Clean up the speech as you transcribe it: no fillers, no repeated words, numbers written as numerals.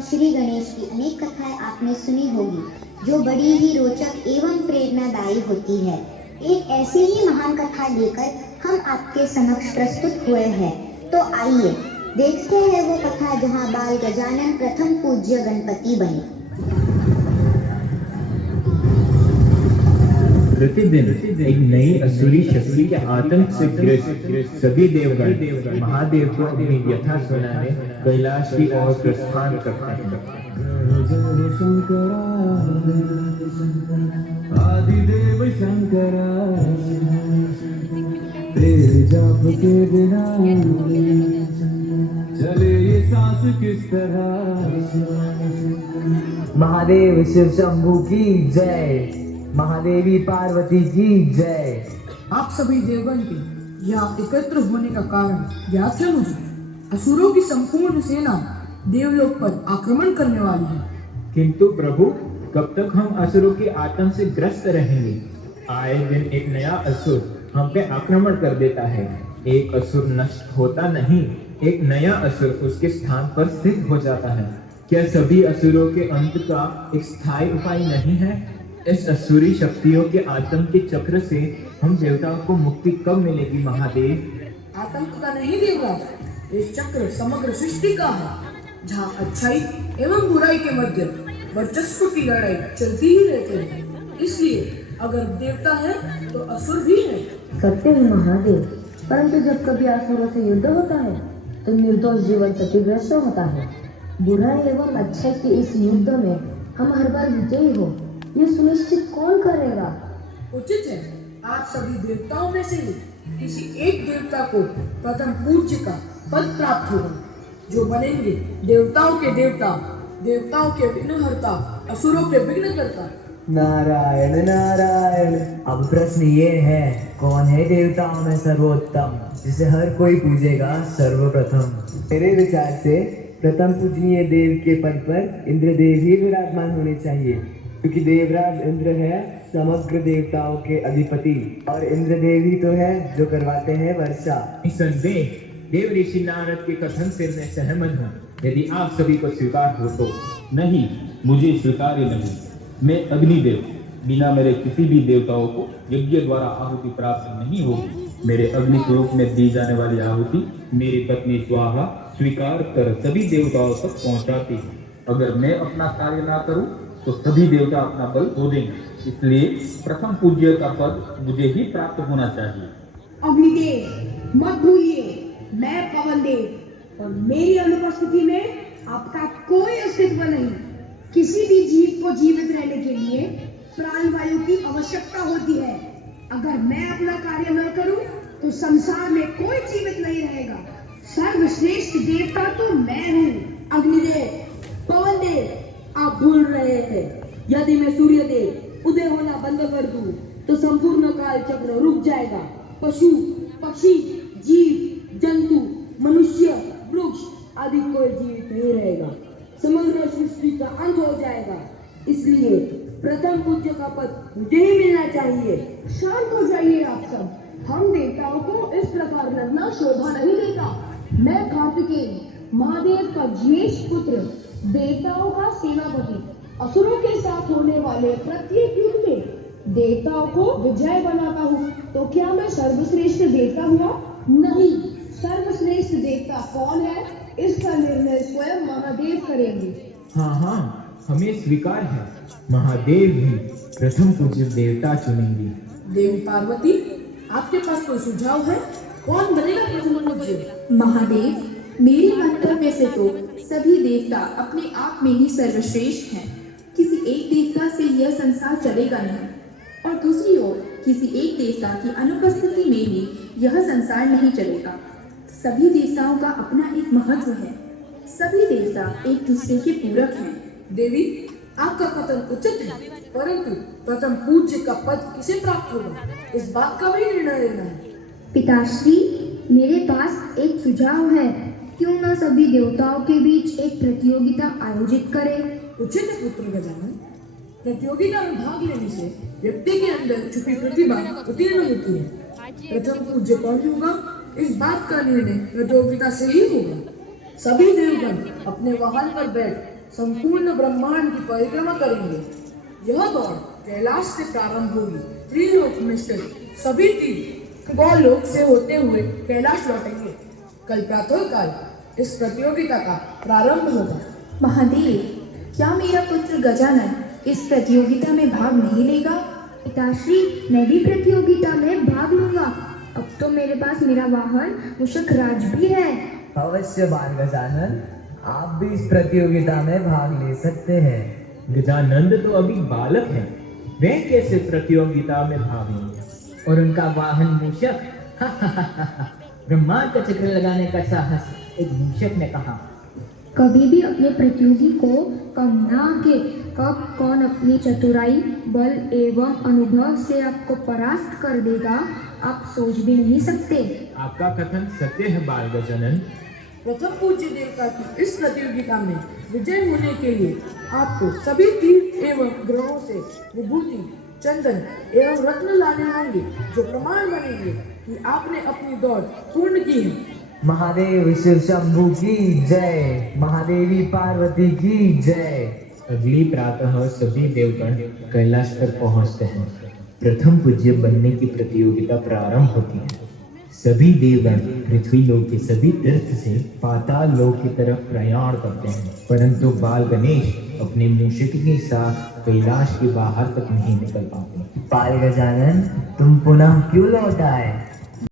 भगवान श्री गणेश की अनेक कथाएं आपने सुनी होगी, जो बड़ी ही रोचक एवं प्रेरणादायी होती है। एक ऐसी ही महान कथा लेकर हम आपके समक्ष प्रस्तुत हुए हैं। तो आइए देखते हैं वो कथा जहाँ बाल गजानन प्रथम पूज्य गणपति बने। प्रतिदिन एक नई असुरी शक्ति के आतंक से ग्रस्त सभी देवगण महादेव को अपनी व्यथा सुनाने कैलाश की ओर प्रस्थान करते हैं। आदिदेव शंकरा, तेरे जाप के बिना चले ये सांस किस तरह। महादेव शिव शंभू की जय, महादेवी पार्वती की जय। आप सभी देवगण के यहाँ एकत्र होने का कारण ज्ञात है मुझे। असुरों की संपूर्ण सेना देवलोक पर आक्रमण करने वाली है। किंतु प्रभु, कब तक हम असुरों के आतंक से ग्रस्त रहेंगे? आए दिन एक नया असुर हम पे आक्रमण कर देता है। एक असुर नष्ट होता नहीं, एक नया असुर उसके स्थान पर स्थित हो जाता है। क्या सभी असुरों के अंत का एक स्थायी उपाय नहीं है? इस असुरी शक्तियों के आतंक के चक्र से हम देवताओं को मुक्ति कब मिलेगी महादेव? आतंक का नहीं देवराज, ये चक्र समग्र सृष्टि का है, जहाँ अच्छाई एवं बुराई के मध्य वर्चस्व की लड़ाई चलती ही रहती है। इसलिए अगर देवता है तो असुर भी है। सत्य है महादेव, परंतु जब कभी असुरों से युद्ध होता है तो निर्दोष जीवन क्षतिग्रस्त होता है। बुराई एवं अच्छाई के इस युद्ध में हम हर बार विजयी हो, ये सुनिश्चित कौन करेगा? उचित है, आज सभी देवताओं में से ही किसी एक देवता को प्रथम पूज्य का पद प्राप्त होगा, जो बनेंगे देवताओं के देवता, देवताओं के विघ्नहर्ता, असुरों के विघ्नकर्ता। नारायण नारायण। अब प्रश्न ये है, कौन है देवताओं में सर्वोत्तम, जिसे हर कोई पूजेगा सर्वप्रथम? मेरे विचार से प्रथम पूजनीय देव के पद पर इंद्रदेव ही विराजमान होने चाहिए, क्योंकि देवराज इंद्र है समग्र देवताओं के अधिपति, और इंद्रदेव ही तो है जो करवाते हैं वर्षा। निसंदेह देव ऋषि नारद के कथन से मैं सहमत हूँ, यदि आप सभी को स्वीकार हो तो। नहीं, मुझे स्वीकार्य नहीं। मैं अग्निदेव, बिना मेरे किसी भी देवताओं को यज्ञ द्वारा आहुति प्राप्त नहीं होगी। मेरे अग्नि स्वरूप में दी जाने वाली आहुति मेरी पत्नी स्वाहा स्वीकार कर सभी देवताओं तक पहुंचाती है। अगर मैं अपना कार्य ना करूं तो सभी देवता अपना बल खो देंगे। इसलिए प्रथम पूज्य का पद मुझे ही प्राप्त होना चाहिए। अग्निदेव, मत भूलिए मैं पवन देव, और मेरी अनुपस्थिति में आपका कोई अस्तित्व नहीं। किसी भी जीव को जीवित रहने के लिए प्राणवायु की आवश्यकता होती है। अगर मैं अपना कार्य न करूं तो संसार में कोई जीवित नहीं रहेगा। सर्वश्रेष्ठ देवता तो मैं हूँ। अग्निदेव, पवन देव, आप भूल रहे हैं। यदि मैं सूर्य देव उदय होना बंद कर दूं तो संपूर्ण काल चक्र रुक जाएगा। पशु, पक्षी, जीव, जंतु, मनुष्य, वृक्ष आदि कोई जीवित नहीं रहेगा। समग्र सृष्टि का अंत हो जाएगा। इसलिए प्रथम पूज्य का पद मुझे ही मिलना चाहिए। शांत हो जाइए आप सब। हम देवताओं को इस प्रकार लड़ना शोभा नहीं देता। मैं कार्तिकेय, महादेव का ज्येष्ठ पुत्र, देवताओं का सेनापति, असुरों के साथ होने वाले प्रत्येक युद्ध में देवताओं को विजय बनाता हूँ। तो क्या मैं सर्वश्रेष्ठ देवता हुआ? नहीं, सर्वश्रेष्ठ देवता कौन है इसका निर्णय स्वयं महादेव करेंगे। हाँ हाँ, हमें स्वीकार है, महादेव ही प्रथम पूज्य देवता चुनेंगे। देवी पार्वती, आपके पास कोई सुझाव है? कौन बनेगा प्रथम पूज्य? महादेव, मेरे मंतव्य से तो सभी देवता अपने आप में ही सर्वश्रेष्ठ हैं। किसी एक देवता से यह संसार चलेगा नहीं, और दूसरी ओर किसी एक देवता की अनुपस्थिति में भी यह संसार नहीं चलेगा। सभी देवताओं का अपना एक महत्व है। सभी देवता एक दूसरे के पूरक हैं। देवी, आपका कथन उचित है, परंतु प्रथम पूज्य का पद किसे प्राप्त होगा, इस बात का भी निर्णय लेना है। पिताश्री, मेरे पास एक सुझाव है। क्यों न सभी देवताओं के बीच एक प्रतियोगिता आयोजित करें? उचित है पुत्र गजानन। प्रतियोगिता में भाग लेने से व्यक्ति के अंदर छुपी प्रतिभा उत्तीर्ण होती है। प्रथम पूज्य कौन होगा, इस बात का निर्णय प्रतियोगिता से ही होगा। सभी देवगण अपने वाहन पर बैठ संपूर्ण ब्रह्मांड की परिक्रमा करेंगे। यह दौड़ कैलाश से प्रारंभ होगी। त्रिलोक में से सभी तीर गौलोक से होते हुए कैलाश लौटेंगे। कल प्रातःकाल इस प्रतियोगिता का प्रारंभ होगा। महादेव, क्या मेरा पुत्र गजानन इस प्रतियोगिता में भाग नहीं लेगा? पिताश्री, मैं भी प्रतियोगिता में भाग लूंगा। अब तो मेरे पास मेरा वाहन मूषक राज भी है। अवश्य बाल गजानन, आप भी इस प्रतियोगिता में भाग ले सकते हैं। गजानंद तो अभी बालक है, वे कैसे प्रतियोगिता में भाग लेंगे? और उनका वाहन मूषक? ब्रह्मांड का चक्र लगाने का साहस एक मूषक ने कहा। कभी भी अपने प्रतियोगी को कम ना आके कब कौन अपनी चतुराई, बल एवं अनुभव से आपको परास्त कर देगा, आप सोच भी नहीं सकते। आपका कथन सत्य है बाल गजानन। प्रथम पूज्य देवता की इस प्रतियोगिता में विजय होने के लिए आपको सभी तीर्थ एवं ग्रहों से विभूति, चंदन एवं रत्न लाने होंगे, जो प्रमाण बनेंगे कि आपने अपनी दौड़ पूर्ण की है। महादेव शिव शंभू की जय, महादेवी पार्वती की जय। अगली प्रातः सभी देवगण कैलाश पर पहुंचते हैं। प्रथम पूज्य बनने की प्रतियोगिता प्रारंभ होती है। सभी देवगण पृथ्वी लोक के सभी तीर्थ से पाताल लोक की तरफ प्रयाण करते हैं, परंतु बाल गणेश अपने मूषक के साथ कैलाश के बाहर तक नहीं निकल पाते। बाल गजानन, तुम पुनः क्यों लौट आए?